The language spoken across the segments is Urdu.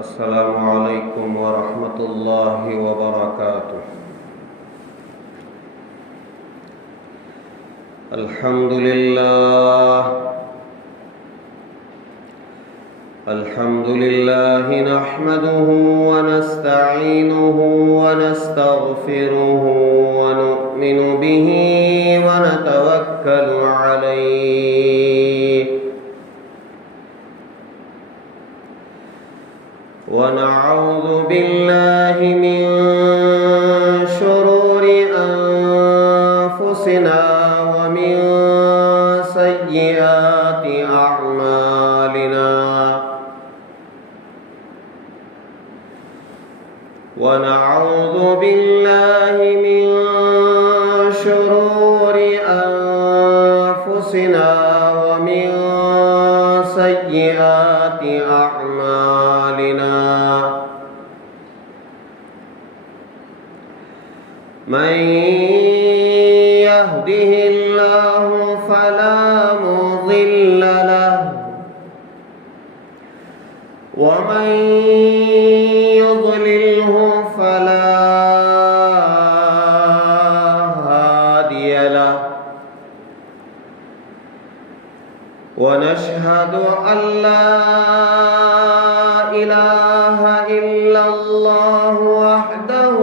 السلام علیکم ورحمۃ اللہ وبرکاتہ۔ الحمد للہ نحمده ونستعینه ونستغفره ونؤمن به ونتوکل علیہ ونعوذ باللہ من شرور انفسنا ومن سیئات اعمالنا ونعوذ باللہ من شرور انفسنا ومن سیئات اعمالنا من يهده الله فلا مضل له ومن يضلله فلا هادي له ونشهد أن لا إله إلا الله وحده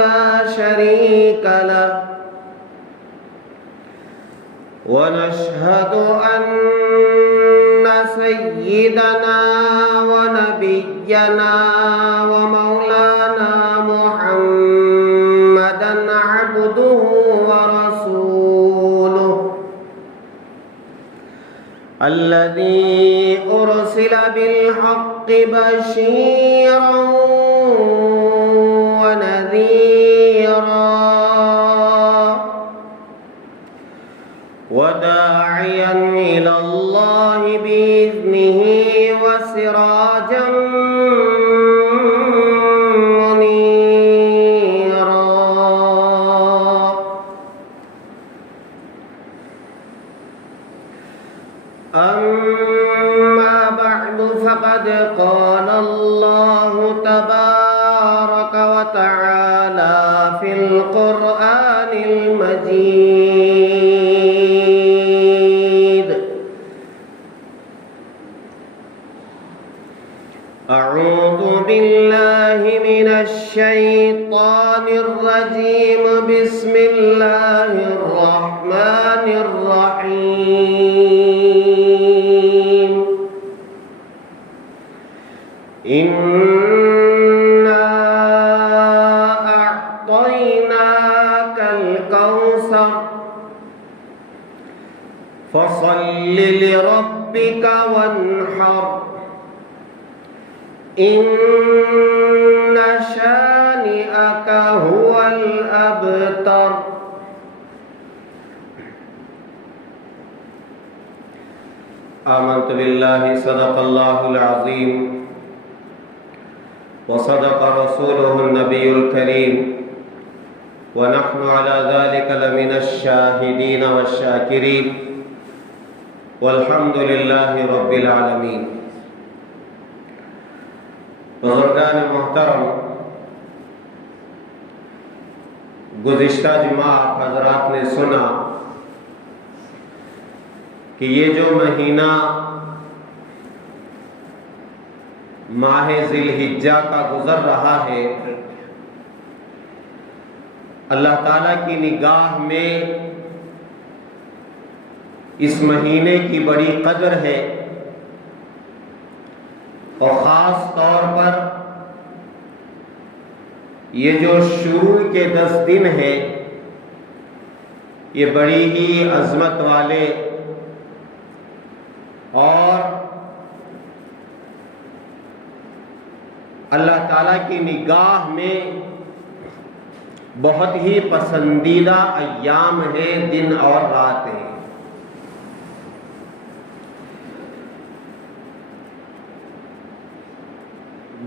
لا شريك له ونشهد أن سيدنا ونبينا ومولانا محمدا عبده ورسوله الذي أرسل بالحق بشيرا ونذيرا وداعيا إلى الله بإذنه وسراجا منيرا أما بعد فقد قال الله تبارك وتعالى في القرآن المجيد: أعوذ بالله من الشيطان الرجيم بسم الله الرحمن الرحيم إنا أعطيناك الكوثر فصل لربك وانحر إن شانئك هو الأبتر۔ آمنت بالله صدق الله العظيم وصدق رسوله النبي الكريم ونحن على ذلك لمن الشاهدين والشاكرين والحمد لله رب العالمين۔ بزرگان محترم، گزشتہ جمعہ آپ حضرات نے سنا کہ یہ جو مہینہ ماہ ذی الحجہ کا گزر رہا ہے، اللہ تعالیٰ کی نگاہ میں اس مہینے کی بڑی قدر ہے، اور خاص طور پر یہ جو شروع کے 10 دن ہیں یہ بڑی ہی عظمت والے اور اللہ تعالیٰ کی نگاہ میں بہت ہی پسندیدہ ایام ہیں، دن اور رات ہیں۔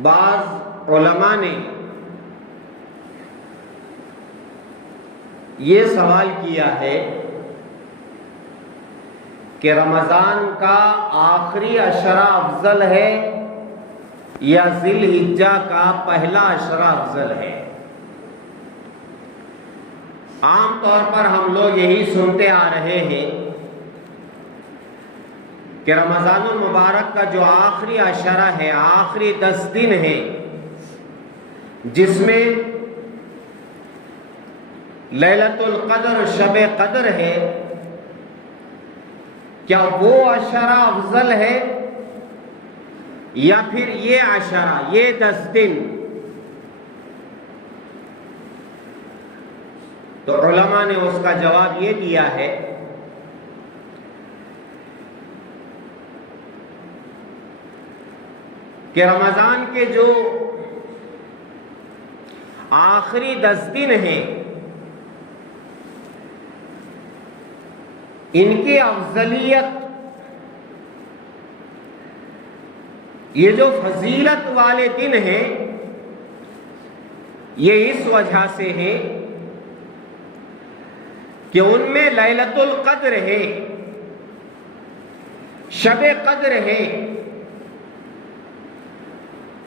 بعض علماء نے یہ سوال کیا ہے کہ رمضان کا آخری عشرہ افضل ہے یا ذی الحجہ کا پہلا عشرہ افضل ہے؟ عام طور پر ہم لوگ یہی سنتے آ رہے ہیں کہ رمضان المبارک کا جو آخری عشرہ ہے، آخری 10 دن ہے، جس میں لیلۃ القدر شب قدر ہے، کیا وہ عشرہ افضل ہے یا پھر یہ عشرہ، یہ 10 دن؟ تو علماء نے اس کا جواب یہ دیا ہے کہ رمضان کے جو آخری 10 دن ہیں، ان کی افضلیت، یہ جو فضیلت والے دن ہیں، یہ اس وجہ سے ہے کہ ان میں لیلۃ القدر ہے، شب قدر ہے،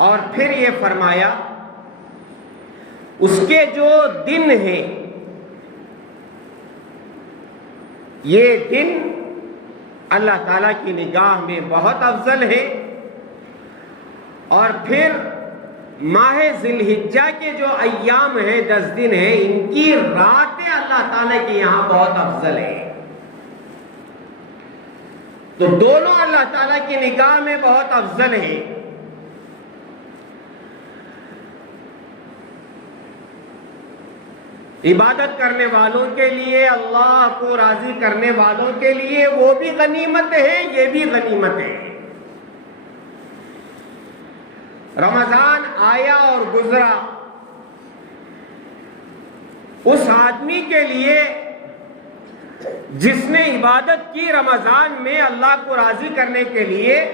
اور پھر یہ فرمایا اس کے جو دن ہیں، یہ دن اللہ تعالیٰ کی نگاہ میں بہت افضل ہے، اور پھر ماہ ذی الحجہ کے جو ایام ہیں، 10 دن ہیں، ان کی راتیں اللہ تعالیٰ کے یہاں بہت افضل ہیں۔ تو دونوں اللہ تعالیٰ کی نگاہ میں بہت افضل ہیں۔ عبادت کرنے والوں کے لیے، اللہ کو راضی کرنے والوں کے لیے وہ بھی غنیمت ہے، یہ بھی غنیمت ہے۔ رمضان آیا اور گزرا، اس آدمی کے لیے جس نے عبادت کی رمضان میں اللہ کو راضی کرنے کے لیے،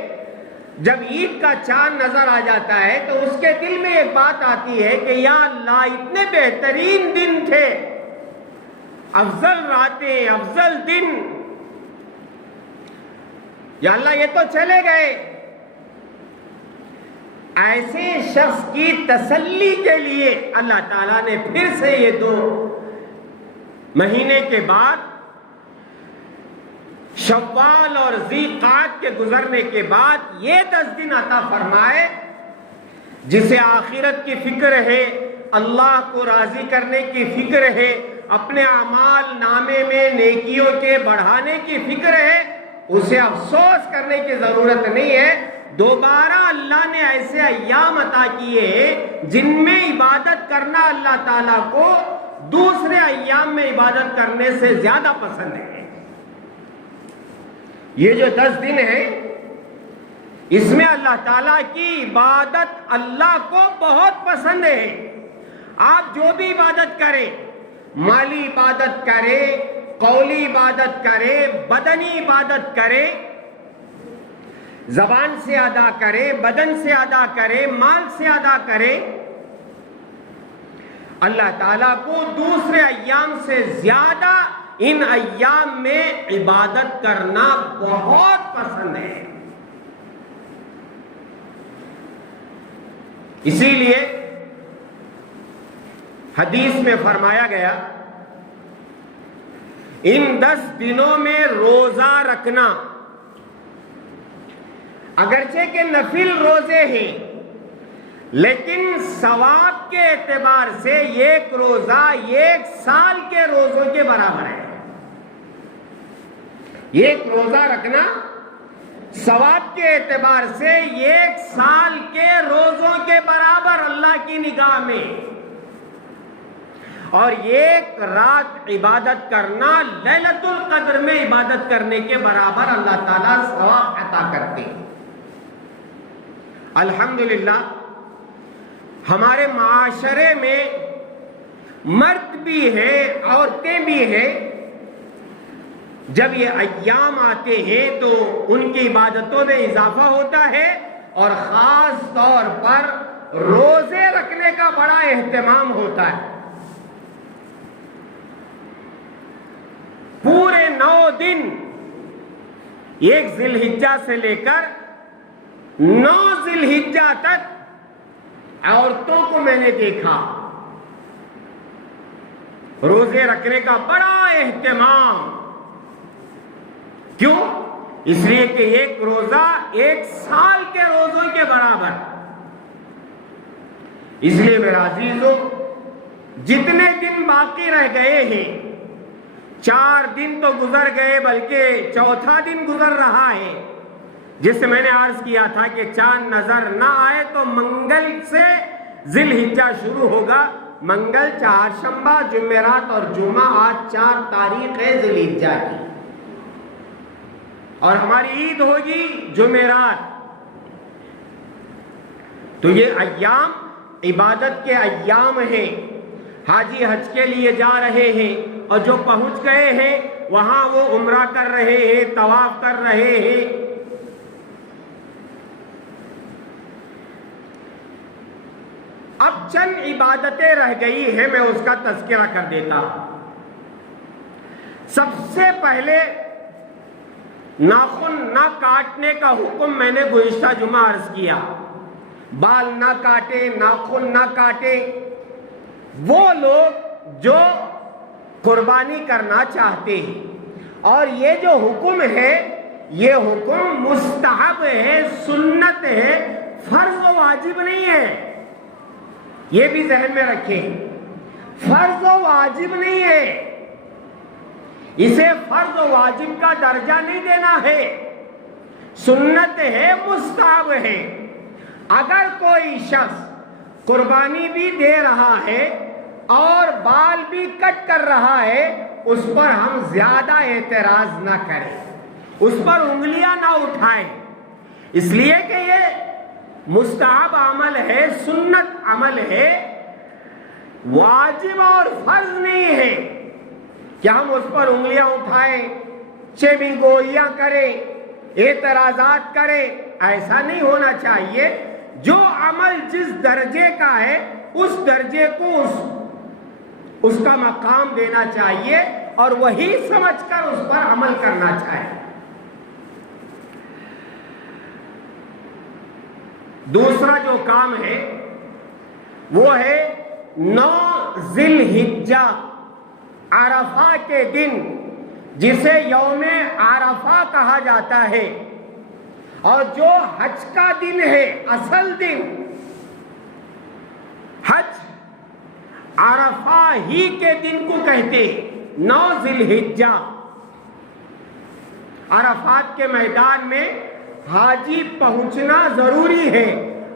جب عید کا چاند نظر آ جاتا ہے تو اس کے دل میں ایک بات آتی ہے کہ یا اللہ، اتنے بہترین دن تھے، افضل راتیں، افضل دن، یا اللہ یہ تو چلے گئے۔ ایسے شخص کی تسلی کے لیے اللہ تعالیٰ نے پھر سے یہ 2 مہینے کے بعد، شوال اور ذی قعدہ کے گزرنے کے بعد، یہ 10 دن عطا فرمائے، جسے آخرت کی فکر ہے، اللہ کو راضی کرنے کی فکر ہے، اپنے اعمال نامے میں نیکیوں کے بڑھانے کی فکر ہے، اسے افسوس کرنے کی ضرورت نہیں ہے۔ دوبارہ اللہ نے ایسے ایام عطا کیے ہیں جن میں عبادت کرنا اللہ تعالیٰ کو دوسرے ایام میں عبادت کرنے سے زیادہ پسند ہے۔ یہ جو 10 دن ہیں، اس میں اللہ تعالیٰ کی عبادت اللہ کو بہت پسند ہے۔ آپ جو بھی عبادت کریں، مالی عبادت کریں، قولی عبادت کریں، بدنی عبادت کریں، زبان سے ادا کریں، بدن سے ادا کریں، مال سے ادا کریں، اللہ تعالیٰ کو دوسرے ایام سے زیادہ ان ایام میں عبادت کرنا بہت پسند ہے۔ اسی لیے حدیث میں فرمایا گیا، ان 10 دنوں میں روزہ رکھنا، اگرچہ کہ نفل روزے ہیں، لیکن ثواب کے اعتبار سے ایک روزہ 1 سال کے روزوں کے برابر ہے۔ ایک روزہ رکھنا ثواب کے اعتبار سے 1 سال کے روزوں کے برابر اللہ کی نگاہ میں، اور 1 رات عبادت کرنا لیلۃ القدر میں عبادت کرنے کے برابر اللہ تعالیٰ ثواب عطا کرتے ہیں۔ الحمدللہ ہمارے معاشرے میں مرد بھی ہیں، عورتیں بھی ہیں، جب یہ ایام آتے ہیں تو ان کی عبادتوں میں اضافہ ہوتا ہے، اور خاص طور پر روزے رکھنے کا بڑا اہتمام ہوتا ہے۔ پورے 9 دن، 1 ذی الحجہ سے لے کر 9 ذی الحجہ تک عورتوں کو میں نے دیکھا روزے رکھنے کا بڑا اہتمام. کیوں؟ اس لیے کہ ایک روزہ 1 سال کے روزوں کے برابر. اس لیے میرا عزیزو، جتنے دن باقی رہ گئے ہیں، 4 دن تو گزر گئے بلکہ چوتھا دن گزر رہا ہے، جس سے میں نے عرض کیا تھا کہ چاند نظر نہ آئے تو منگل سے ذی الحجہ شروع ہوگا. منگل، چہارشنبہ، جمعرات اور جمعہ، آج 4 تاریخ ہے ذی الحجہ کی، اور ہماری عید ہوگی جمعرات. تو یہ ایام عبادت کے ایام ہیں. حاجی حج کے لیے جا رہے ہیں، اور جو پہنچ گئے ہیں وہاں وہ عمرہ کر رہے ہیں، طواف کر رہے ہیں. اب چند عبادتیں رہ گئی ہیں، میں اس کا تذکرہ کر دیتا ہوں. سب سے پہلے ناخن نہ کاٹنے کا حکم میں نے گزشتہ جمعہ عرض کیا. بال نہ کاٹے، ناخن نہ کاٹے وہ لوگ جو قربانی کرنا چاہتے ہیں. اور یہ جو حکم ہے یہ حکم مستحب ہے، سنت ہے، فرض و واجب نہیں ہے. یہ بھی ذہن میں رکھیں، فرض و واجب نہیں ہے. اسے فرض و واجب کا درجہ نہیں دینا ہے، سنت ہے، مستحب ہے. اگر کوئی شخص قربانی بھی دے رہا ہے اور بال بھی کٹ کر رہا ہے، اس پر ہم زیادہ اعتراض نہ کریں، اس پر انگلیاں نہ اٹھائیں، اس لیے کہ یہ مستحب عمل ہے، سنت عمل ہے، واجب اور فرض نہیں ہے کہ ہم اس پر انگلیاں اٹھائیں، چیمی گوئیاں کریں، اعتراضات کریں. ایسا نہیں ہونا چاہیے. جو عمل جس درجے کا ہے اس درجے کو اس کا مقام دینا چاہیے اور وہی سمجھ کر اس پر عمل کرنا چاہیے. دوسرا جو کام ہے وہ ہے 9 ذی الحجہ، عرفہ کے دن، جسے یوم عرفہ کہا جاتا ہے، اور جو حج کا دن ہے، اصل دن حج عرفہ ہی کے دن کو کہتے ہیں 9 ذی الحجہ. عرفات کے میدان میں حاجی پہنچنا ضروری ہے.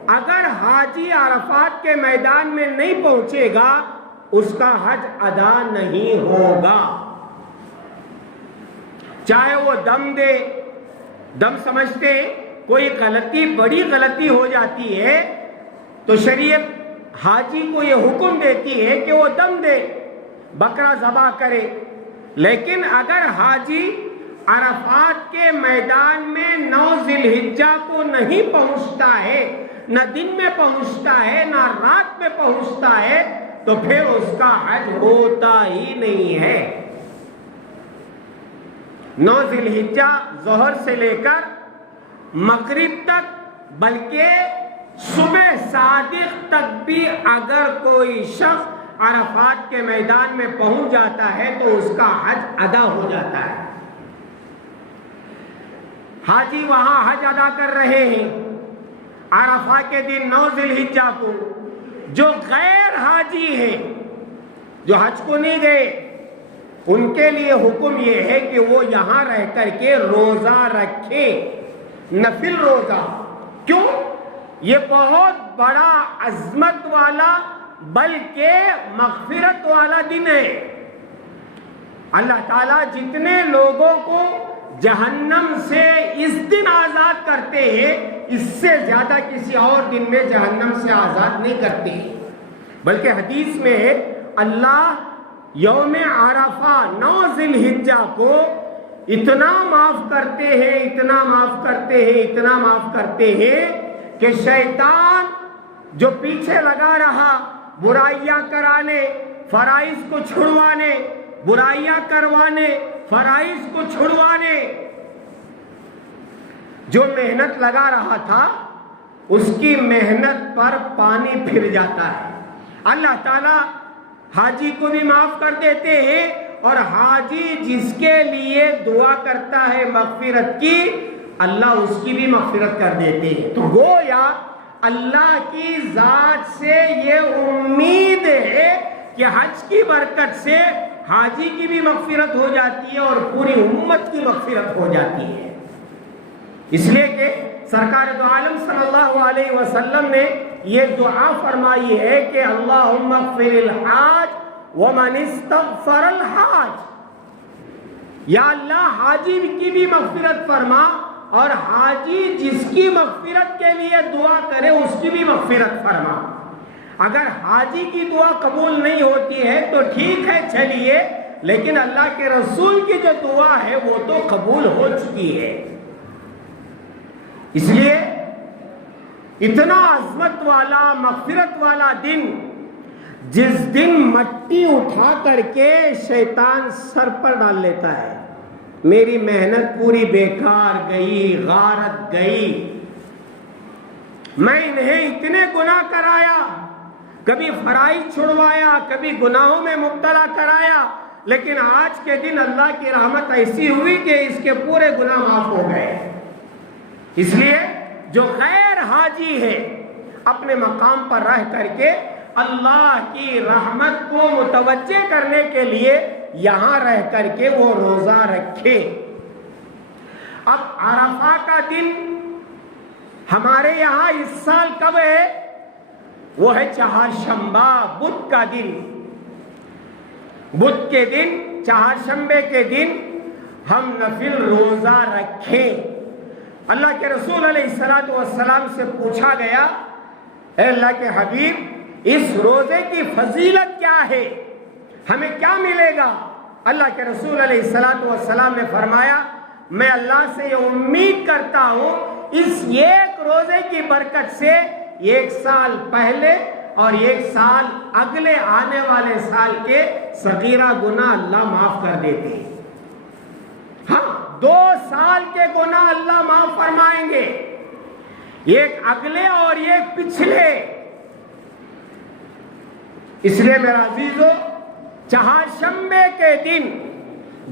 اگر حاجی عرفات کے میدان میں نہیں پہنچے گا اس کا حج ادا نہیں ہوگا. چاہے وہ دم دے، دم سمجھتے کوئی غلطی، بڑی غلطی ہو جاتی ہے تو شریعت حاجی کو یہ حکم دیتی ہے کہ وہ دم دے، بکرا ذبح کرے. لیکن اگر حاجی عرفات کے میدان میں 9 ذی الحجہ کو نہیں پہنچتا ہے، نہ دن میں پہنچتا ہے نہ رات میں پہنچتا ہے، تو پھر اس کا حج ہوتا ہی نہیں ہے. 9 ذی الحجہ ظہر سے لے کر مغرب تک، بلکہ صبح صادق تک بھی اگر کوئی شخص عرفات کے میدان میں پہنچ جاتا ہے تو اس کا حج ادا ہو جاتا ہے. حاجی وہاں حج ادا کر رہے ہیں عرفہ کے دن 9 ذی الحجہ کو. جو غیر حاجی ہیں، جو حج کو نہیں گئے، ان کے لیے حکم یہ ہے کہ وہ یہاں رہ کر کے روزہ رکھے، نفل روزہ. کیوں؟ یہ بہت بڑا عظمت والا بلکہ مغفرت والا دن ہے. اللہ تعالیٰ جتنے لوگوں کو جہنم سے اس دن آزاد کرتے ہیں، اس سے زیادہ کسی اور دن میں جہنم سے آزاد نہیں کرتے. بلکہ حدیث میں اللہ یوم عرفہ 9 ذی الحجہ کو اتنا معاف کرتے ہیں، اتنا معاف کرتے ہیں، اتنا معاف کرتے ہیں کہ شیطان جو پیچھے لگا رہا برائیاں کرانے، فرائض کو چھڑوانے، برائیاں کروانے، فرائض کو چھڑوانے، جو محنت لگا رہا تھا اس کی محنت پر پر پانی پھر جاتا ہے۔ اللہ تعالیٰ حاجی کو بھی معاف کر دیتے ہیں، اور حاجی جس کے لیے دعا کرتا ہے مغفرت کی، اللہ اس کی بھی مغفرت کر دیتے ہیں۔ تو گویا اللہ کی ذات سے یہ امید ہے کہ حج کی برکت سے حاجی کی بھی مغفرت ہو جاتی ہے اور پوری امت کی مغفرت ہو جاتی ہے۔ اس لیے کہ سرکار دو عالم صلی اللہ علیہ وسلم نے یہ دعا فرمائی ہے کہ اللہم اغفر الحاج ومن استغفر الحاج، یا اللہ حاجی کی بھی مغفرت فرما، اور حاجی جس کی مغفرت کے لیے دعا کرے اس کی بھی مغفرت فرما۔ اگر حاجی کی دعا قبول نہیں ہوتی ہے تو ٹھیک ہے، چلیے، لیکن اللہ کے رسول کی جو دعا ہے وہ تو قبول ہو چکی ہے۔ اس لیے اتنا عظمت والا مغفرت والا دن، جس دن مٹی اٹھا کر کے شیطان سر پر ڈال لیتا ہے، میری محنت پوری بیکار گئی، غارت گئی، میں انہیں اتنے گناہ کرایا، کبھی فرائض چھڑوایا، کبھی گناہوں میں مبتلا کرایا، لیکن آج کے دن اللہ کی رحمت ایسی ہوئی کہ اس کے پورے گناہ معاف ہو گئے۔ اس لیے جو غیر حاجی ہے اپنے مقام پر رہ کر کے اللہ کی رحمت کو متوجہ کرنے کے لیے یہاں رہ کر کے وہ روزہ رکھے۔ اب عرفہ کا دن ہمارے یہاں اس سال کب ہے؟ وہ ہے چہارشنبہ، بدھ کا دن۔ بدھ کے دن، چہارشنبے کے دن ہم نفل روزہ رکھیں۔ اللہ کے رسول علیہ السلام سے پوچھا گیا، اے اللہ کے حبیب، اس روزے کی فضیلت کیا ہے، ہمیں کیا ملے گا؟ اللہ کے رسول علیہ السلام نے فرمایا، میں اللہ سے یہ امید کرتا ہوں اس ایک روزے کی برکت سے ایک سال پہلے اور ایک سال اگلے آنے والے سال کے صغیرہ گناہ اللہ معاف کر دیتے ہیں۔ ہاں، 2 سال کے گناہ اللہ معاف فرمائیں گے، ایک اگلے اور ایک پچھلے۔ اس لیے میرا عزیزو، چہارشنبے کے دن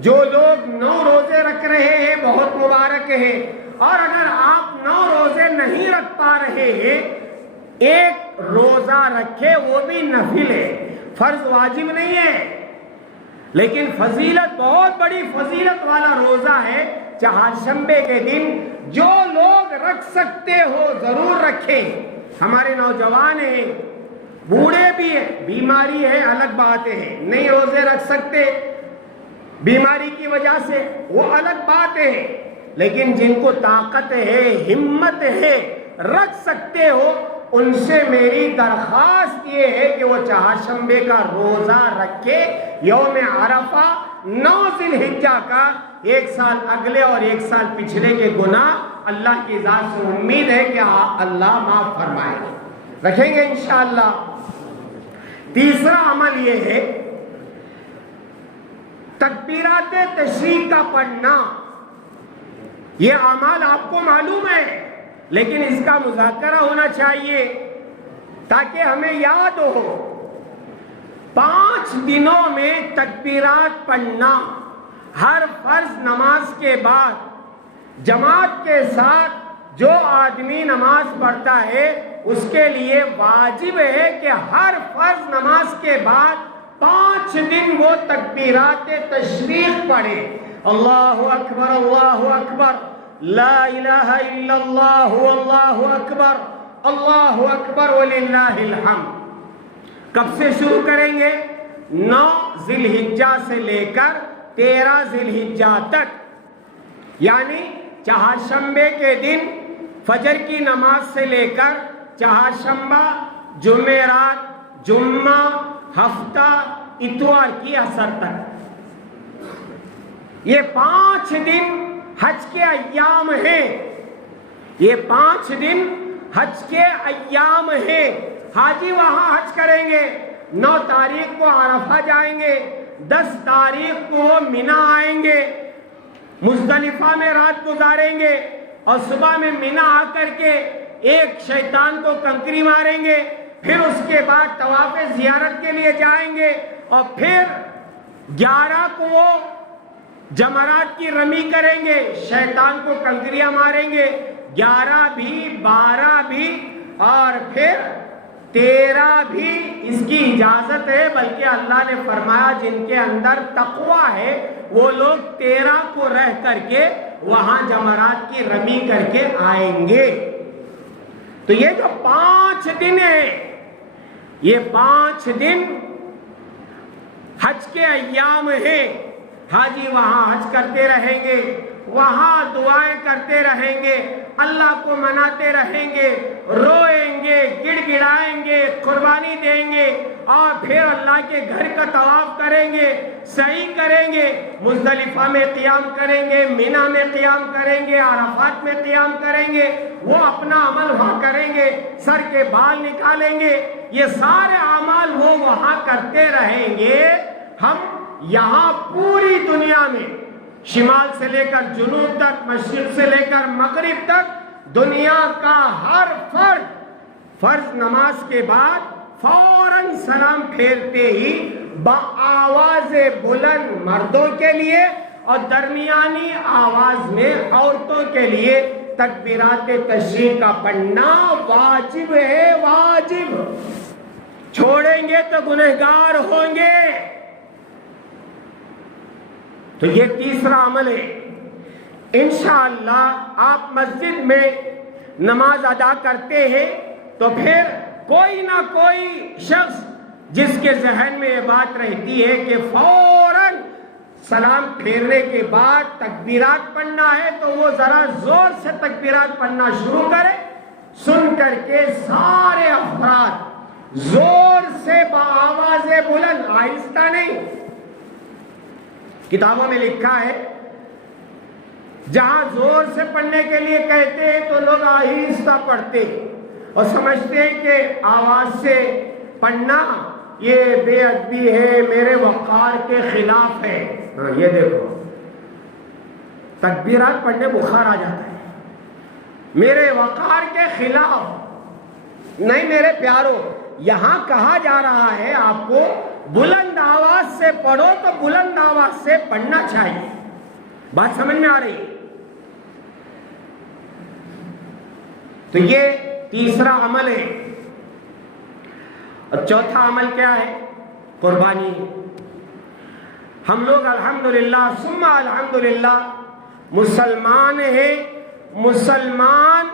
جو لوگ 9 روزے رکھ رہے ہیں بہت مبارک ہے، اور اگر آپ 9 روزے نہیں رکھ پا رہے ہیں، ایک روزہ رکھے، وہ بھی نفل ہے، فرض واجب نہیں ہے، لیکن فضیلت، بہت بڑی فضیلت والا روزہ ہے چہارشنبے کے دن۔ جو لوگ رکھ سکتے ہو ضرور رکھیں۔ ہمارے نوجوان ہیں، بوڑھے بھی ہیں، بیماری ہے الگ بات ہے، نہیں روزے رکھ سکتے بیماری کی وجہ سے، وہ الگ بات ہے، لیکن جن کو طاقت ہے، ہمت ہے، رکھ سکتے ہو، ان سے میری درخواست یہ ہے کہ وہ چہارشنبے کا روزہ رکھے۔ یوم عرفہ 9 ذی الحجہ کا، ایک سال اگلے اور ایک سال پچھلے کے گناہ اللہ کی ذات سے امید ہے کہ اللہ معاف فرمائے گا، رکھیں گے انشاءاللہ۔ تیسرا عمل یہ ہے تکبیرات تشریق کا پڑھنا۔ یہ اعمال آپ کو معلوم ہے، لیکن اس کا مذاکرہ ہونا چاہیے تاکہ ہمیں یاد ہو۔ 5 دنوں میں تکبیرات پڑھنا، ہر فرض نماز کے بعد جماعت کے ساتھ جو آدمی نماز پڑھتا ہے اس کے لیے واجب ہے کہ ہر فرض نماز کے بعد 5 دن وہ تکبیرات تشریق پڑھے۔ اللہ اکبر، اللہ اکبر، لا الہ الا اللہ، واللہ اکبر، اللہ اکبر وللہ الحمد۔ کب سے شروع کریں گے؟ 9 ذی الحجہ سے لے کر 13 ذی الحجہ تک، یعنی چہارشنبے کے دن فجر کی نماز سے لے کر چہارشنبہ، جمعرات، جمعہ، ہفتہ، اتوار کی عصر تک۔ یہ 5 دن حج کے ایام ہیں، یہ 5 دن حج کے ایام ہیں۔ حاجی وہاں حج کریں گے، 9 تاریخ کو عرفہ جائیں گے، 10 تاریخ کو منی آئیں گے، مزدلفہ میں رات گزاریں گے، اور صبح میں منی آ کر کے ایک شیطان کو کنکری ماریں گے، پھر اس کے بعد طواف زیارت کے لیے جائیں گے، اور پھر 11 کو وہ جمرات کی رمی کریں گے، شیطان کو کنکریاں ماریں گے، 11 بھی 12 بھی اور پھر 13 بھی اس کی اجازت ہے، بلکہ اللہ نے فرمایا جن کے اندر تقویٰ ہے وہ لوگ 13 کو رہ کر کے وہاں جمرات کی رمی کر کے آئیں گے۔ تو یہ جو 5 دن ہیں، یہ 5 دن حج کے ایام ہیں۔ حاجی وہاں حج کرتے رہیں گے، وہاں دعائیں کرتے رہیں گے، اللہ کو مناتے رہیں گے، روئیں گے، گڑ گڑائیں گے، قربانی دیں گے، اور پھر اللہ کے گھر کا طواف کریں گے، سعی کریں گے، مزدلفہ میں قیام کریں گے، مینا میں قیام کریں گے، عرفات میں قیام کریں گے، وہ اپنا عمل وہاں کریں گے، سر کے بال نکالیں گے، یہ سارے اعمال وہ وہاں کرتے رہیں گے۔ ہم یہاں پوری دنیا میں شمال سے لے کر جنوب تک، مشرق سے لے کر مغرب تک، دنیا کا ہر فرض نماز کے بعد فوراً سلام پھیرتے ہی بآواز بلند مردوں کے لیے اور درمیانی آواز میں عورتوں کے لیے تکبیرات تشریق کا پڑھنا واجب ہے، واجب۔ چھوڑیں گے تو گنہگار ہوں گے۔ تو یہ تیسرا عمل ہے۔ انشاءاللہ آپ مسجد میں نماز ادا کرتے ہیں تو پھر کوئی نہ کوئی شخص جس کے ذہن میں یہ بات رہتی ہے کہ فوراً سلام پھیرنے کے بعد تکبیرات پڑھنا ہے، تو وہ ذرا زور سے تکبیرات پڑھنا شروع کرے۔ سن کر کے سارے افراد زور سے بآواز بلند، آہستہ نہیں۔ کتابوں میں لکھا ہے جہاں زور سے پڑھنے کے لیے کہتے ہیں تو لوگ آہستہ پڑھتے اور سمجھتے ہیں کہ آواز سے پڑھنا یہ بے ادبی ہے، میرے وقار کے خلاف ہے۔ یہ دیکھو تکبیرات پڑھنے بخار آ جاتا ہے، میرے وقار کے خلاف نہیں۔ میرے پیارو، یہاں کہا جا رہا ہے آپ کو بلند آواز سے پڑھو، تو بلند آواز سے پڑھنا چاہیے۔ بات سمجھ میں آ رہی؟ تو یہ تیسرا عمل ہے۔ اور چوتھا عمل کیا ہے؟ قربانی۔ ہم لوگ الحمدللہ ثم الحمدللہ مسلمان ہیں۔ مسلمان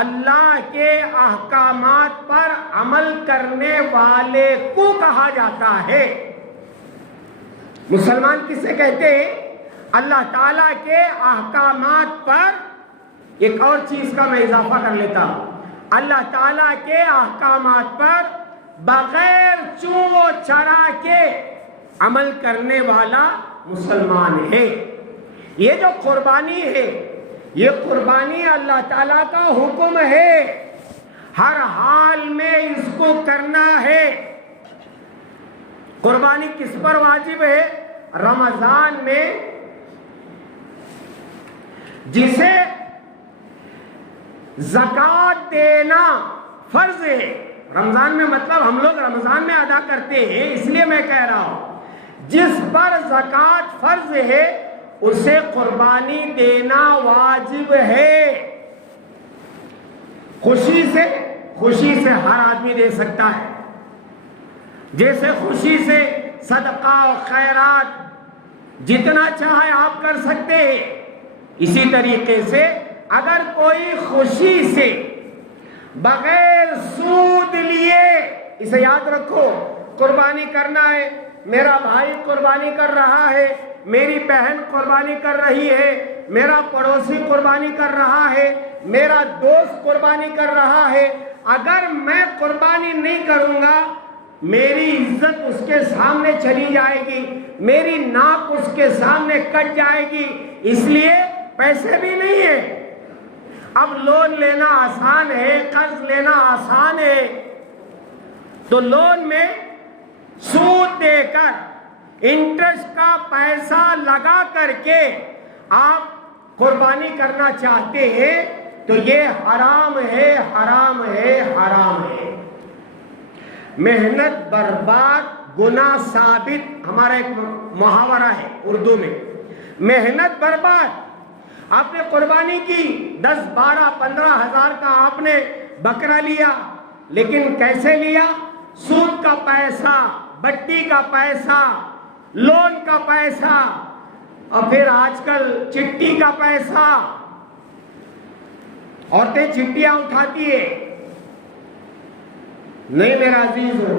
اللہ کے احکامات پر عمل کرنے والے کو کہا جاتا ہے۔ مسلمان کسے کہتے ہیں؟ اللہ تعالیٰ کے احکامات پر۔ ایک اور چیز کا میں اضافہ کر لیتا ہوں، اللہ تعالیٰ کے احکامات پر بغیر چون و چرا کے عمل کرنے والا مسلمان ہے۔ یہ جو قربانی ہے، یہ قربانی اللہ تعالیٰ کا حکم ہے، ہر حال میں اس کو کرنا ہے۔ قربانی کس پر واجب ہے؟ رمضان میں جسے زکوٰۃ دینا فرض ہے۔ رمضان میں مطلب ہم لوگ رمضان میں ادا کرتے ہیں، اس لیے میں کہہ رہا ہوں جس پر زکوٰۃ فرض ہے اسے قربانی دینا واجب ہے۔ خوشی سے ہر آدمی دے سکتا ہے، جیسے خوشی سے صدقہ و خیرات جتنا چاہے آپ کر سکتے ہیں، اسی طریقے سے اگر کوئی خوشی سے بغیر سود لیے، اسے یاد رکھو، قربانی کرنا ہے، میرا بھائی قربانی کر رہا ہے، میری بہن قربانی کر رہی ہے، میرا پڑوسی قربانی کر رہا ہے، میرا دوست قربانی کر رہا ہے، اگر میں قربانی نہیں کروں گا میری عزت اس کے سامنے چلی جائے گی، میری ناک اس کے سامنے کٹ جائے گی، اس لیے پیسے بھی نہیں ہیں۔ اب لون لینا آسان ہے، قرض لینا آسان ہے، تو لون میں سود دے کر انٹرسٹ کا پیسہ لگا کر کے آپ قربانی کرنا چاہتے ہیں، تو یہ حرام ہے، حرام ہے، حرام ہے۔ محنت برباد گناہ ثابت، ہمارا ایک محاورہ ہے اردو میں، محنت برباد۔ آپ نے قربانی کی، 10 12 15 ہزار کا آپ نے بکرا لیا، لیکن کیسے لیا؟ سود کا پیسہ، بٹی کا پیسہ، لون کا پیسہ، اور پھر آج کل چٹی کا پیسہ۔ عورتیں چٹیاں اٹھاتی ہے۔ نہیں میرا عزیز ہو،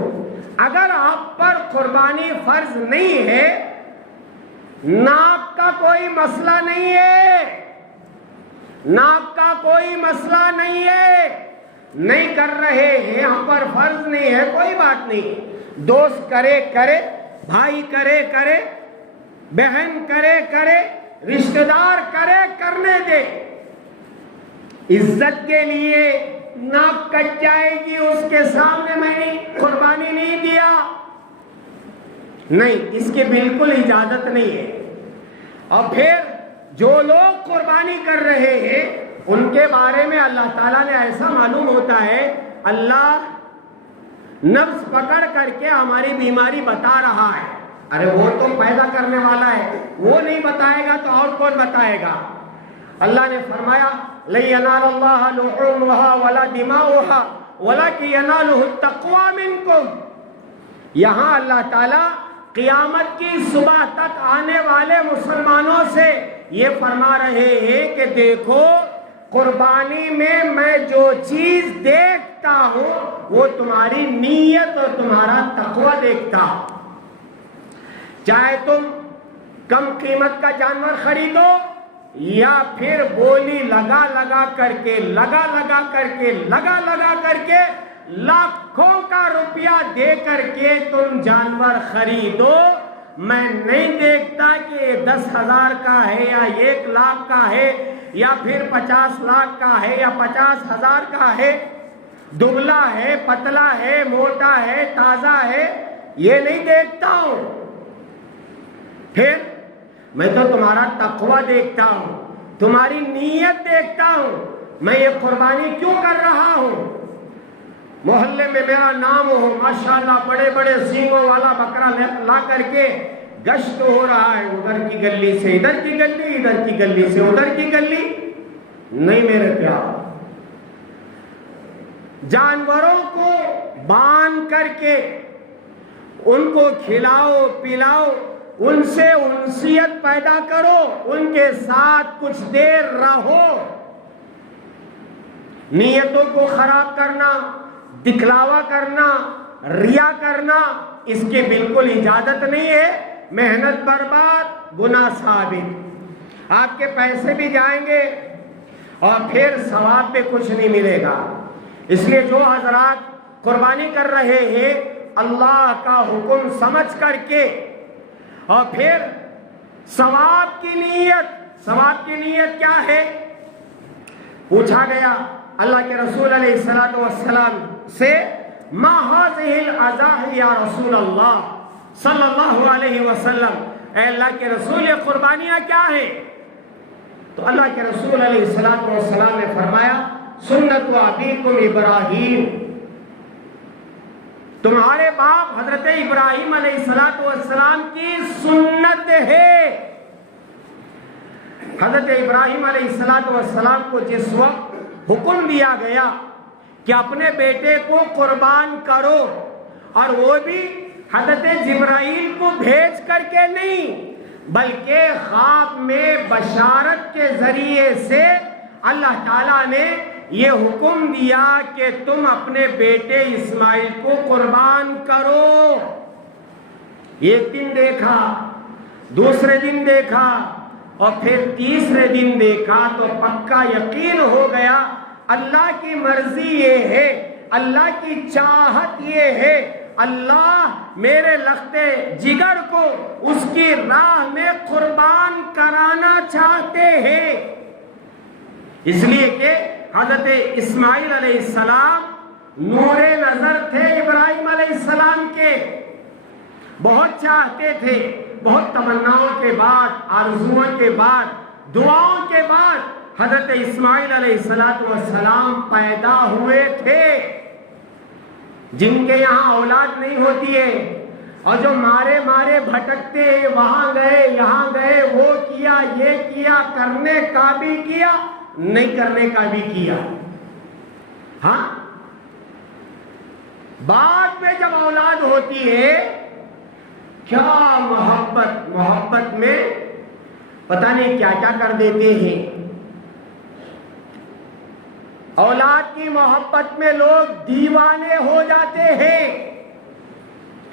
اگر آپ پر قربانی فرض نہیں ہے، ناک کا کوئی مسئلہ نہیں ہے، ناک کا کوئی مسئلہ نہیں ہے، نہیں کر رہے ہیں، ہم پر فرض نہیں ہے، کوئی بات نہیں، دوست کرے کرے، بھائی کرے کرے، بہن کرے کرے، رشتہ دار کرے کرنے دے، عزت کے لیے ناک کٹ جائے گی اس کے سامنے میں نے قربانی نہیں دیا، نہیں، اس کی بالکل اجازت نہیں ہے۔ اور پھر جو لوگ قربانی کر رہے ہیں ان کے بارے میں اللہ تعالیٰ نے ایسا معلوم ہوتا ہے، اللہ نفس پکڑ کر کے ہماری بیماری بتا رہا ہے، ارے وہ تو پیدا کرنے والا ہے، وہ نہیں بتائے گا تو اور کون بتائے گا؟ اللہ نے فرمایا لَن يَنَالَ اللَّهَ لُحُومُهَا وَلَا دِمَاؤُهَا وَلَكِنْ يَنَالُهُ التَّقْوَىٰ مِنكُمْ۔ یہاں اللہ تعالیٰ قیامت کی صبح تک آنے والے مسلمانوں سے یہ فرما رہے ہیں کہ دیکھو، قربانی میں جو چیز دیکھتا ہوں وہ تمہاری نیت اور تمہارا تقوی دیکھتا ہوں۔ چاہے تم کم قیمت کا جانور خریدو یا پھر بولی لگا لگا کر کے لاکھوں کا روپیہ دے کر کے تم جانور خریدو، میں نہیں دیکھتا کہ یہ 10,000 کا ہے یا 1 لاکھ کا ہے یا پھر 50 لاکھ کا ہے یا 50,000 کا ہے، دبلا ہے، پتلا ہے، موٹا ہے، تازہ ہے، یہ نہیں دیکھتا ہوں۔ پھر میں تو تمہارا تقوی دیکھتا ہوں، تمہاری نیت دیکھتا ہوں، میں یہ قربانی کیوں کر رہا ہوں؟ محلے میں میرا نام ہو، ماشاءاللہ بڑے بڑے سینگوں والا بکرا لا کر کے گشت ہو رہا ہے، ادھر کی گلی سے ادھر کی گلی، ادھر کی گلی سے ادھر کی گلی، نہیں میرے پیار۔ جانوروں کو باندھ کر کے ان کو کھلاؤ پلاؤ، ان سے انسیت پیدا کرو، ان کے ساتھ کچھ دیر رہو۔ نیتوں کو خراب کرنا، دکھلاوا کرنا، ریا کرنا، اس کی بالکل اجازت نہیں ہے۔ محنت برباد، گناہ ثابت، آپ کے پیسے بھی جائیں گے اور پھر ثواب بھی کچھ نہیں ملے گا۔ اس لیے جو حضرات قربانی کر رہے ہیں، اللہ کا حکم سمجھ کر کے اور پھر ثواب کی نیت کیا ہے؟ پوچھا گیا اللہ کے رسول علیہ السلام سے، ما هذه الاضاحی یا رسول اللہ صلی اللہ علیہ وسلم، اے اللہ کے رسول یہ قربانیاں کیا ہیں؟ تو اللہ کے رسول علیہ السلام نے فرمایا، سنت ابیکم ابراہیم، تمہارے باپ حضرت ابراہیم علیہ السلام کی سنت ہے۔ حضرت ابراہیم علیہ السلام کو جس وقت حکم دیا گیا کہ اپنے بیٹے کو قربان کرو، اور وہ بھی حضرت جبرائیل کو بھیج کر کے نہیں بلکہ خواب میں بشارت کے ذریعے سے اللہ تعالیٰ نے یہ حکم دیا کہ تم اپنے بیٹے اسماعیل کو قربان کرو۔ ایک دن دیکھا، دوسرے دن دیکھا، اور پھر تیسرے دن دیکھا تو پکا یقین ہو گیا اللہ کی مرضی یہ ہے، اللہ کی چاہت یہ ہے، اللہ میرے لختے جگر کو اس کی راہ میں قربان کرانا چاہتے ہیں۔ اس لیے کہ حضرت اسماعیل علیہ السلام نور نظر تھے ابراہیم علیہ السلام کے، بہت چاہتے تھے، بہت تمناؤں کے بعد، آرزوؤں کے بعد، دعاؤں کے بعد حضرت اسماعیل علیہ السلام پیدا ہوئے تھے، جن کے یہاں اولاد نہیں ہوتی ہے اور جو مارے مارے بھٹکتے وہاں گئے یہاں گئے، وہ کیا یہ کیا، کرنے کا بھی کیا نہیں کرنے کا بھی کیا، ہاں بعد میں جب اولاد ہوتی ہے کیا محبت میں پتہ نہیں کیا کیا کر دیتے ہیں۔ اولاد کی محبت میں لوگ دیوانے ہو جاتے ہیں،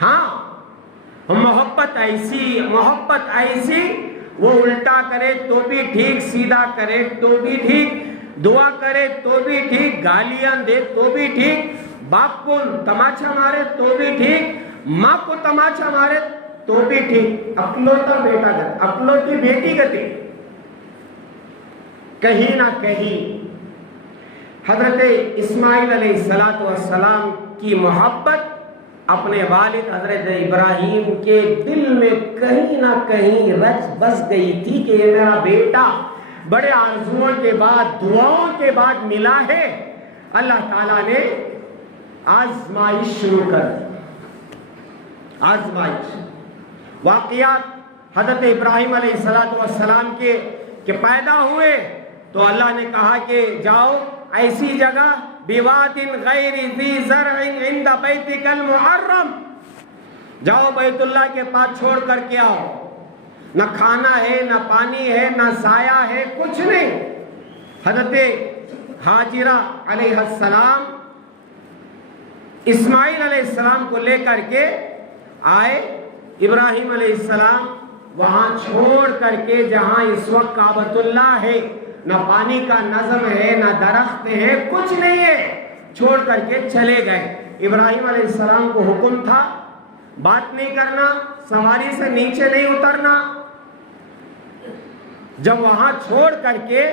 ہاں محبت ایسی وہ الٹا کرے تو بھی ٹھیک، سیدھا کرے تو بھی ٹھیک، دعا کرے تو بھی ٹھیک، گالیاں دے تو بھی ٹھیک، باپ کو تماچا مارے تو بھی ٹھیک، ماں کو تماچا مارے تو بھی ٹھیک، اکلوتا بیٹا گت اکلوتی بیٹی گتی، کہیں نہ کہیں حضرت اسماعیل علیہ السلام کی محبت اپنے والد حضرت ابراہیم کے دل میں کہیں نہ کہیں رچ بس گئی تھی کہ یہ میرا بیٹا بڑے آرزوؤں کے بعد دعاؤں کے بعد ملا ہے۔ اللہ تعالیٰ نے آزمائش شروع کر دی، آزمائش۔ واقعات حضرت ابراہیم علیہ السلام کے پیدا ہوئے تو اللہ نے کہا کہ جاؤ ایسی جگہ بواد غیر ذی زرع عند بیتک المحرم، جاؤ بیت اللہ کے پاس چھوڑ کر کے آؤ، نہ کھانا ہے نہ پانی ہے نہ سایہ ہے، کچھ نہیں۔ حضرت ہاجرہ علیہ السلام اسماعیل علیہ السلام کو لے کر کے آئے، ابراہیم علیہ السلام وہاں چھوڑ کر کے جہاں اس وقت کعبۃ اللہ ہے، نہ پانی کا نظم ہے نہ درخت ہے، کچھ نہیں ہے، چھوڑ کر کے چلے گئے۔ ابراہیم علیہ السلام کو حکم تھا بات نہیں کرنا، سواری سے نیچے نہیں اترنا۔ جب وہاں چھوڑ کر کے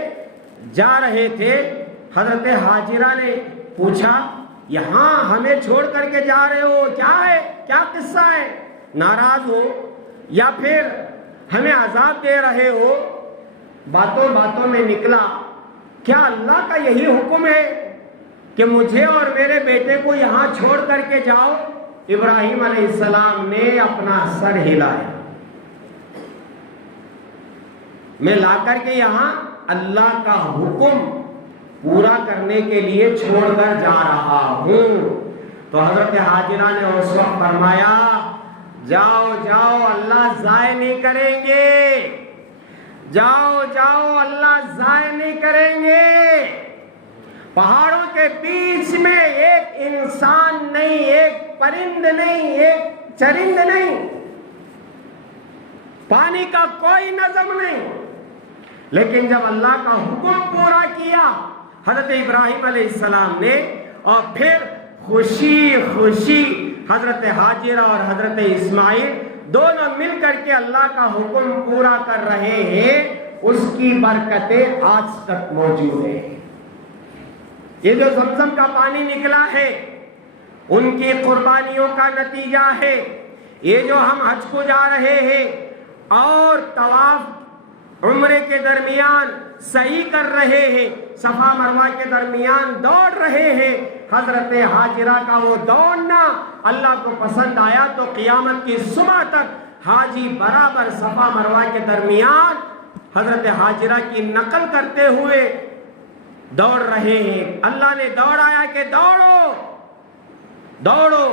جا رہے تھے حضرت ہاجرہ نے پوچھا یہاں ہمیں چھوڑ کر کے جا رہے ہو، کیا ہے، کیا قصہ ہے، ناراض ہو یا پھر ہمیں عذاب دے رہے ہو؟ باتوں باتوں میں نکلا کیا اللہ کا یہی حکم ہے کہ مجھے اور میرے بیٹے کو یہاں چھوڑ کر کے جاؤ؟ ابراہیم علیہ السلام نے اپنا سر ہلایا، میں لا کر کے یہاں اللہ کا حکم پورا کرنے کے لیے چھوڑ کر جا رہا ہوں۔ تو حضرت ہاجرہ نے اس وقت فرمایا جاؤ جاؤ اللہ ضائع نہیں کریں گے، جاؤ جاؤ اللہ ضائع نہیں کریں گے۔ پہاڑوں کے بیچ میں ایک انسان نہیں، ایک پرند نہیں، ایک چرند نہیں، پانی کا کوئی نظم نہیں، لیکن جب اللہ کا حکم پورا کیا حضرت ابراہیم علیہ السلام نے، اور پھر خوشی خوشی حضرت ہاجرہ اور حضرت اسماعیل دونوں مل کر کے اللہ کا حکم پورا کر رہے ہیں، اس کی برکتیں آج تک موجود ہیں۔ یہ جو زمزم کا پانی نکلا ہے ان کی قربانیوں کا نتیجہ ہے۔ یہ جو ہم حج کو جا رہے ہیں اور طواف عمرے کے درمیان سعی کر رہے ہیں، صفا مروہ کے درمیان دوڑ رہے ہیں، حضرت ہاجرہ کا وہ دوڑنا اللہ کو پسند آیا تو قیامت کی صبح تک حاجی برابر صفا مروہ کے درمیان حضرت ہاجرہ کی نقل کرتے ہوئے دوڑ رہے ہیں۔ اللہ نے دوڑایا کہ دوڑو دوڑو۔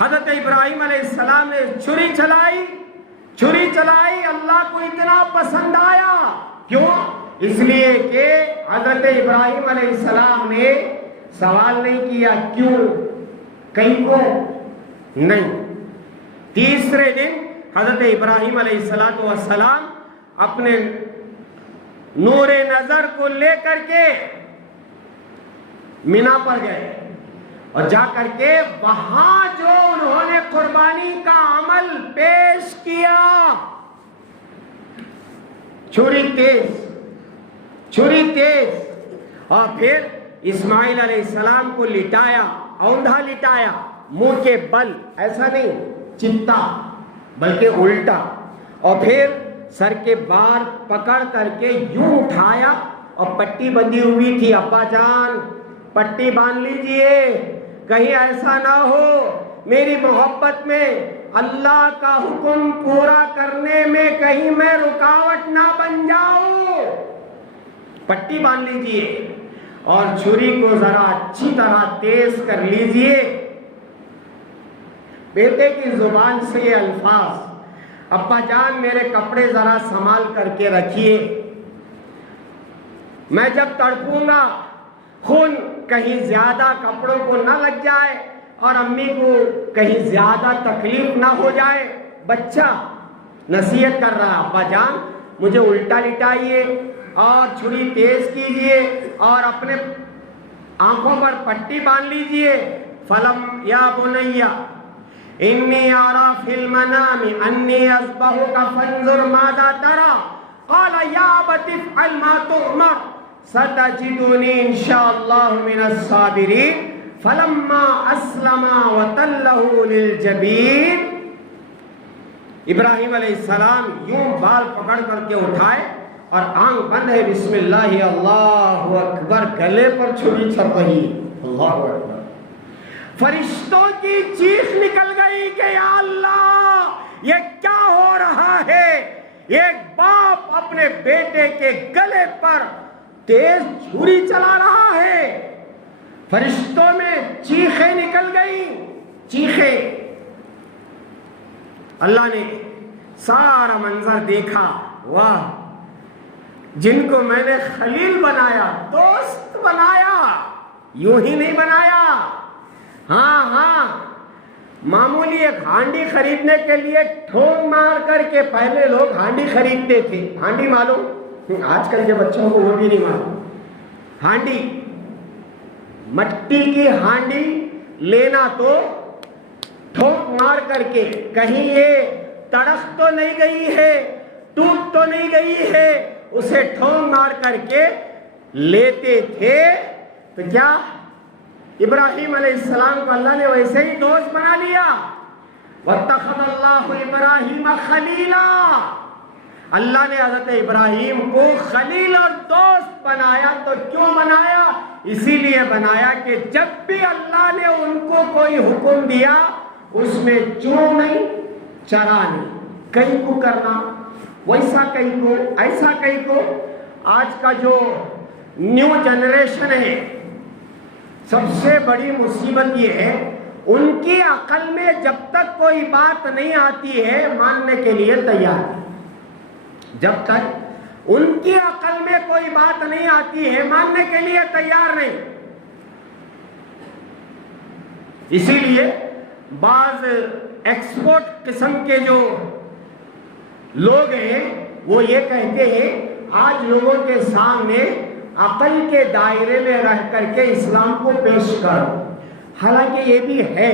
حضرت ابراہیم علیہ السلام نے چھری چلائی، اللہ کو اتنا پسند آیا، کیوں؟ اس لیے کہ حضرت ابراہیم علیہ السلام نے سوال نہیں کیا کیوں، کہیں کو نہیں۔ تیسرے دن حضرت ابراہیم علیہ السلام اپنے نور نظر کو لے کر کے مینا پر گئے اور جا کر کے وہاں جو انہوں نے قربانی کا عمل پیش کیا، چھری تیز، اور پھر اسماعیل علیہ السلام کو لٹایا، اوندھا لٹایا، منہ کے بل، ایسا نہیں چتا بلکہ الٹا، اور پھر سر کے بار پکڑ کر کے یوں اٹھایا اور پٹی بندھی ہوئی تھی. ابا جان پٹی باندھ لیجئے, کہیں ایسا نہ ہو میری محبت میں اللہ کا حکم پورا کرنے میں کہیں میں رکاوٹ نہ بن جاؤں. پٹی باندھ لیجئے اور چھری کو ذرا اچھی طرح تیز کر لیجئے. بیٹے کی زبان سے یہ الفاظ, ابا جان میرے کپڑے ذرا سنبھال کر کے رکھیے, میں جب تڑپوں گا خون کہیں زیادہ کپڑوں کو نہ لگ جائے اور امی کو کہیں زیادہ تکلیف نہ ہو جائے. بچہ نصیحت کر رہا, ابا جان مجھے الٹا لٹائیے اور چھری تیز کیجئے اور اپنے آنکھوں پر پٹی باندھ لیجئے. فلم یا بنیا انی ارا فی المنام انی اذبحک فانظر ماذا ترى قال یا ابت افعل ما تؤمر ستجدنی ان شاء اللہ من الصابرین. فلما اسلما وتلہ للجبین, ابراہیم علیہ السلام یوں بال پکڑ کر کے اٹھائے اور آنکھ بند ہے, بسم اللہ اللہ اکبر, گلے پر چھری چل رہی, اللہ اکبر. فرشتوں کی چیخ نکل گئی کہ یا اللہ یہ کیا ہو رہا ہے. ایک باپ اپنے بیٹے کے گلے پر تیز چھری چلا رہا ہے. فرشتوں میں چیخیں نکل گئی, چیخیں. اللہ نے سارا منظر دیکھا, واہ جن کو میں نے خلیل بنایا, دوست بنایا, یوں ہی نہیں بنایا. ہاں معمولی ایک ہانڈی خریدنے کے لیے ٹھونگ مار کر کے پہلے لوگ ہانڈی خریدتے تھے. ہانڈی معلوم, آج کل کے بچوں کو وہ بھی نہیں معلوم. ہانڈی, مٹی کی ہانڈی لینا تو ٹھونک مار کر کے, کہیں یہ تڑخ تو نہیں گئی ہے, ٹوٹ تو نہیں گئی ہے, اسے ٹھونک مار کر کے لیتے تھے. تو کیا ابراہیم علیہ السلام کو اللہ نے ویسے ہی دوست بنا لیا. واتخذ اللہ ابراہیم خلیلا, اللہ نے حضرت ابراہیم کو خلیل اور دوست بنایا. تو کیوں بنایا؟ اسی لیے بنایا کہ جب بھی اللہ نے ان کو کوئی حکم دیا اس میں چوں نہیں چرا نہیں, کہیں کو کرنا ویسا, کہیں کو ایسا, کہیں کو. آج کا جو نیو جنریشن ہے, سب سے بڑی مصیبت یہ ہے ان کی عقل میں جب تک کوئی بات نہیں آتی ہے ماننے کے لیے تیار نہیں. جب تک ان کی عقل میں کوئی بات نہیں آتی ہے ماننے کے لیے تیار نہیں. اسی لیے بعض ایکسپورٹ قسم کے جو لوگ ہیں وہ یہ کہتے ہیں آج لوگوں کے سامنے عقل کے دائرے میں رہ کر کے اسلام کو پیش کرو. حالانکہ یہ بھی ہے,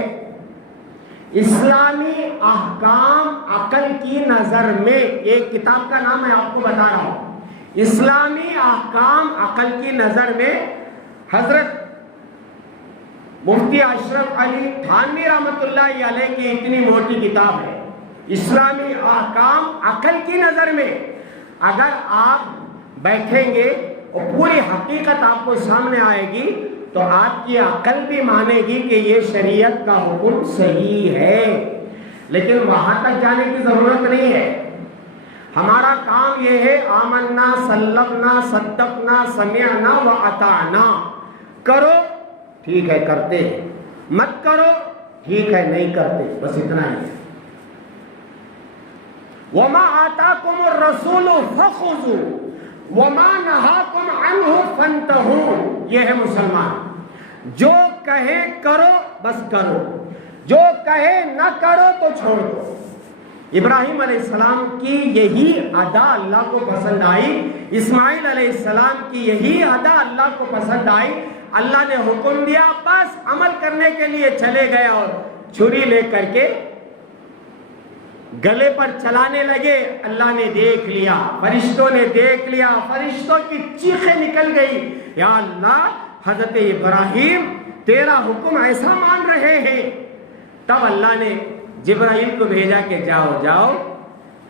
اسلامی احکام عقل کی نظر میں, ایک کتاب کا نام میں آپ کو بتا رہا ہوں, اسلامی احکام عقل کی نظر میں. حضرت مفتی اشرف علی تھانوی رحمۃ اللہ علیہ کی اتنی موٹی کتاب ہے, اسلامی احکام عقل کی نظر میں. اگر آپ بیٹھیں گے اور پوری حقیقت آپ کو سامنے آئے گی تو آپ کی عقل بھی مانے گی کہ یہ شریعت کا حکم صحیح ہے. لیکن وہاں تک جانے کی ضرورت نہیں ہے. ہمارا کام یہ ہے آمنا سلمنا صدقنا سمعنا واطعنا. کرو ٹھیک ہے کرتے, مت کرو ٹھیک ہے نہیں کرتے, بس اتنا ہی ہے. وما آتاکم الرسول فخذوا وما نہاکم عنہ فانتہوا. یہ ہے مسلمان, جو کہے کرو بس کرو, جو کہے نہ کرو تو چھوڑ دو. ابراہیم علیہ السلام کی یہی ادا اللہ کو پسند آئی, اسماعیل علیہ السلام کی یہی ادا اللہ کو پسند آئی. اللہ نے حکم دیا, بس عمل کرنے کے لیے چلے گئے اور چھری لے کر کے گلے پر چلانے لگے. اللہ نے دیکھ لیا, فرشتوں نے دیکھ لیا, فرشتوں کی چیخیں نکل گئی, یا اللہ حضرت ابراہیم تیرا حکم ایسا مان رہے ہیں. تب اللہ نے جبرائیل کو بھیجا کہ جاؤ جاؤ,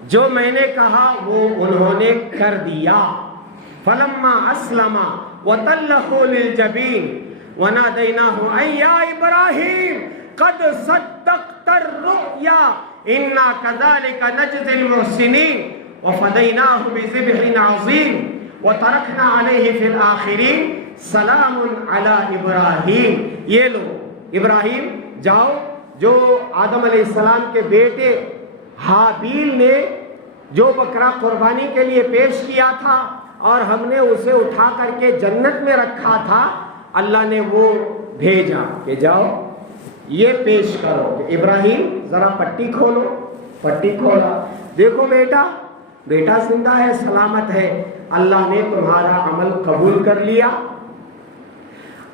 جو میں نے کہا وہ انہوں نے کر دیا. فلما اسلم وتلہ للجبین ونادیناہ ان یا ابراہیم قد صدقت الرؤیا انا کذالک نجزی المحسنین وفدیناہ بذبح عظیم وترکنا علیہ فی الآخرین سلام علی ابراہیم. یہ لو ابراہیم جاؤ، جو آدم علیہ السلام کے بیٹے حابیل نے جو بکرا قربانی کے لیے پیش کیا تھا اور ہم نے اسے اٹھا کر کے جنت میں رکھا تھا، اللہ نے وہ بھیجا کہ جاؤ یہ پیش کرو. کہ ابراہیم ذرا پٹی کھولو. پٹی کھولا، دیکھو بیٹا زندہ ہے، سلامت ہے، اللہ نے تمہارا عمل قبول کر لیا.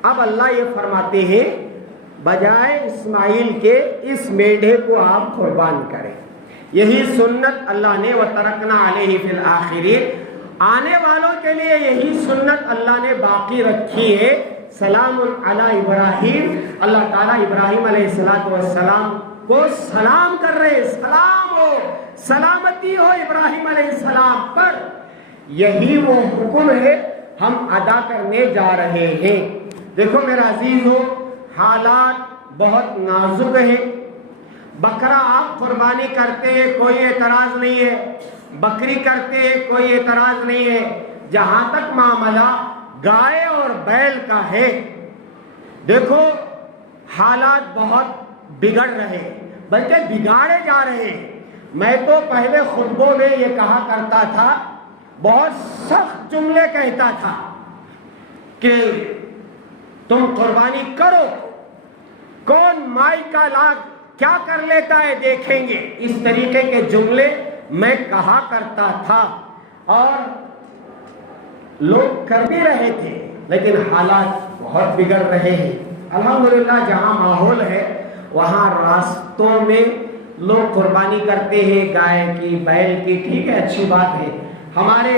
اب اللہ یہ فرماتے ہیں بجائے اسماعیل کے اس میڈھے کو آپ قربان کریں. یہی سنت اللہ نے وَتَرَكْنَا عَلَيْهِ فِي الْآخِرِينَ، آنے والوں کے لیے یہی سنت اللہ نے باقی رکھی ہے. سلام علی ابراہیم، اللہ تعالیٰ ابراہیم علیہ السلام کو سلام کر رہے، سلام ہو، سلامتی ہو ابراہیم علیہ السلام پر. یہی وہ حکم ہے ہم ادا کرنے جا رہے ہیں. دیکھو میرا عزیزو، حالات بہت نازک ہیں. بکرا آپ قربانی کرتے ہیں کوئی اعتراض نہیں ہے، بکری کرتے ہیں کوئی اعتراض نہیں ہے. جہاں تک معاملہ گائے اور بیل کا ہے، دیکھو حالات بہت بگڑ رہے، بلکہ بگاڑے جا رہے ہیں. میں تو پہلے خطبوں میں یہ کہا کرتا تھا، بہت سخت جملے کہتا تھا کہ تم قربانی کرو، کون مائی کا لاکھ کیا کر لیتا ہے دیکھیں گے. اس طریقے کے جملے میں کہا کرتا تھا اور لوگ کر بھی رہے تھے، لیکن حالات بہت بگڑ رہے ہیں. الحمدللہ جہاں ماحول ہے وہاں راستوں میں لوگ قربانی کرتے ہیں گائے کی، بیل کی، ٹھیک ہے، اچھی بات ہے. ہمارے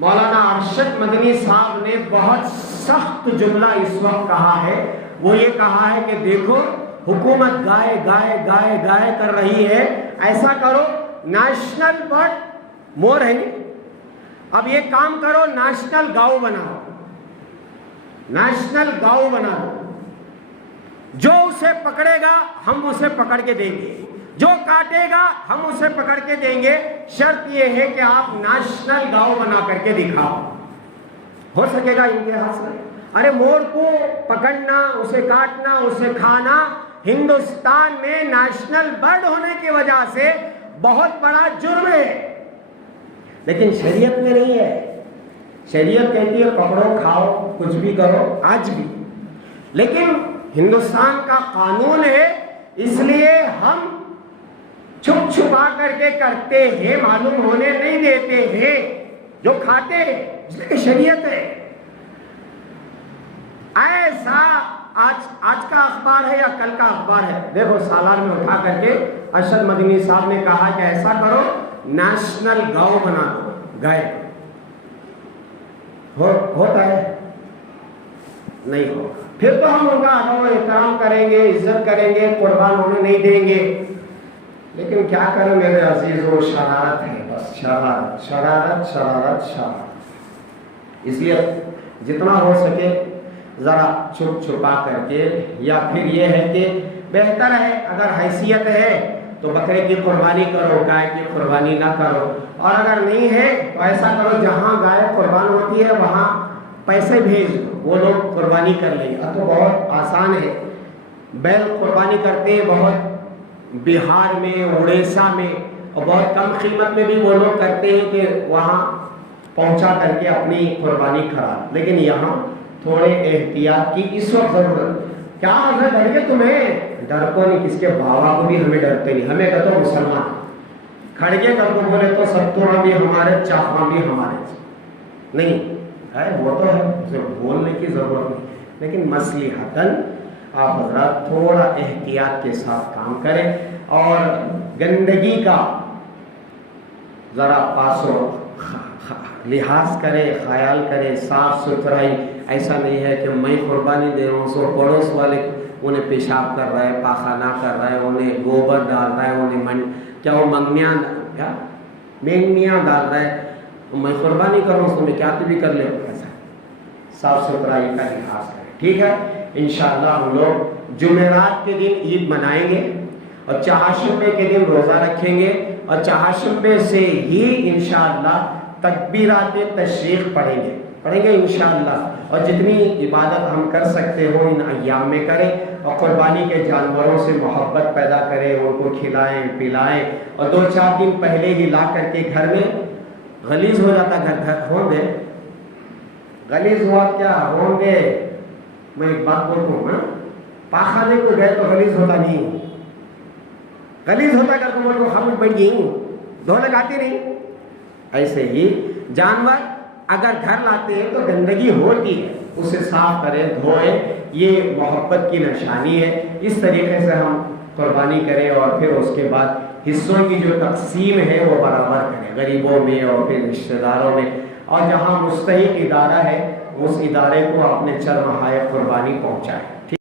مولانا ارشد مدنی صاحب نے بہت سخت جملہ اس وقت کہا ہے. وہ یہ کہا ہے کہ دیکھو حکومت گائے گائے گائے گائے کر رہی ہے، ایسا کرو نیشنل برڈ مور ہے نہیں، اب یہ کام کرو نیشنل گاؤ بناؤ، نیشنل گاؤ بناؤ. جو اسے پکڑے گا ہم اسے پکڑ کے دیں گے، جو کاٹے گا ہم اسے پکڑ کے دیں گے. شرط یہ ہے کہ آپ نیشنل گاؤ بنا کر کے دکھاؤ. ہو سکے گا ان کے ہاتھ سے؟ ارے مور کو پکڑنا، اسے کاٹنا، اسے کھانا ہندوستان میں نیشنل برڈ ہونے کی وجہ سے بہت بڑا جرم ہے، لیکن شریعت میں نہیں ہے. شریعت کہتی ہے پکڑو کھاؤ کچھ بھی کرو، آج بھی. لیکن ہندوستان کا قانون ہے، اس لیے ہم چھپ چھپا کر کے کرتے ہیں، معلوم ہونے نہیں دیتے ہیں جو کھاتے ہیں، اس لیے شریعت ہے. ایسا آج کا اخبار ہے یا کل کا اخبار ہے، دیکھو سالار میں اٹھا کر کے ارشد مدنی صاحب نے کہا کہ ایسا کرو نیشنل گاؤ بنا دو. گائے ہوتا ہے؟ نہیں ہوگا. پھر تو ہم ان کا احترام کریں گے، عزت کریں گے، قربان ہونے نہیں دیں گے. لیکن کیا کریں میرے عزیز، وہ شرارت ہے، بس شرارت شرارت شرارت شرارت. اس لیے جتنا ہو سکے ذرا چھپ چھپا کر کے، یا پھر یہ ہے کہ بہتر ہے اگر حیثیت ہے تو بکرے کی قربانی کرو، گائے کی قربانی نہ کرو. اور اگر نہیں ہے تو ایسا کرو جہاں گائے قربان ہوتی ہے وہاں پیسے بھیج دو، وہ لوگ قربانی کر لیں گے. اب تو بہت آسان ہے، بیل قربانی کرتے ہیں بہت بہار میں، اڑیسہ میں، اور بہت کم قیمت میں بھی وہ لوگ کرتے ہیں کہ وہاں پہنچا کر کے اپنی قربانی کرا. لیکن یہاں تھوڑے احتیاط کی اس وقت ضرورت. کیا مطلب ڈر گئے تمہیں؟ ڈر کو نہیں، کس کے بابا کو بھی ہمیں ڈرتے نہیں. ہمیں کہتے مسلمان کھڑگے کر کو بولے تو ستورہ بھی ہمارے، چاہاں بھی ہمارے نہیں ہے. وہ تو ہے، اسے بولنے کی ضرورت نہیں، لیکن مصلحتاً آپ حضرات تھوڑا احتیاط کے ساتھ کام کریں اور گندگی کا ذرا پاس و لحاظ کرے، خیال کرے، صاف ستھرائی. ایسا نہیں ہے کہ میں قربانی دے رہا ہوں سو پڑوس والے انہیں پیشاب کر رہا ہے، پاخانہ کر رہا ہے، انہیں گوبر ڈال رہا ہے، انہیں کیا وہ مینگنیاں ڈال رہا ہے. میں قربانی کروں اس میں کیا تو بھی کر لے، ایسا صاف ستھرائی کا لحاظ کریں، ٹھیک ہے؟ انشاءاللہ ہم لوگ جمعرات کے دن عید منائیں گے اور چہارشنبے کے دن روزہ رکھیں گے اور چہارشنبے سے ہی انشاءاللہ تکبیرات تشریق پڑھیں گے انشاءاللہ، اور جتنی عبادت ہم کر سکتے ہو ان ایام میں کریں، اور قربانی کے جانوروں سے محبت پیدا کریں، ان کو کھلائیں پلائیں، اور 2-4 دن پہلے ہی لا کر کے گھر میں غلیظ ہو جاتا، گھر ہوں گے غلیظ ہوا کیا ہوں گے، میں ایک بات بولتا ہوں، پاخانے کو گئے تو غلیظ ہوتا نہیں، غلیظ ہوتا کر تم کو ہم بڑھ گئی دھو لگاتے نہیں، ایسے ہی جانور اگر گھر لاتے ہیں تو گندگی ہوتی ہے، اسے صاف کریں دھوئیں، یہ محبت کی نشانی ہے۔ اس طریقے سے ہم قربانی کریں اور پھر اس کے بعد حصوں کی جو تقسیم ہے وہ برابر کریں، غریبوں میں اور پھر رشتہ داروں میں، اور جہاں مستحق ادارہ ہے اس ادارے کو اپنے چرمہائے قربانی پہنچائیں۔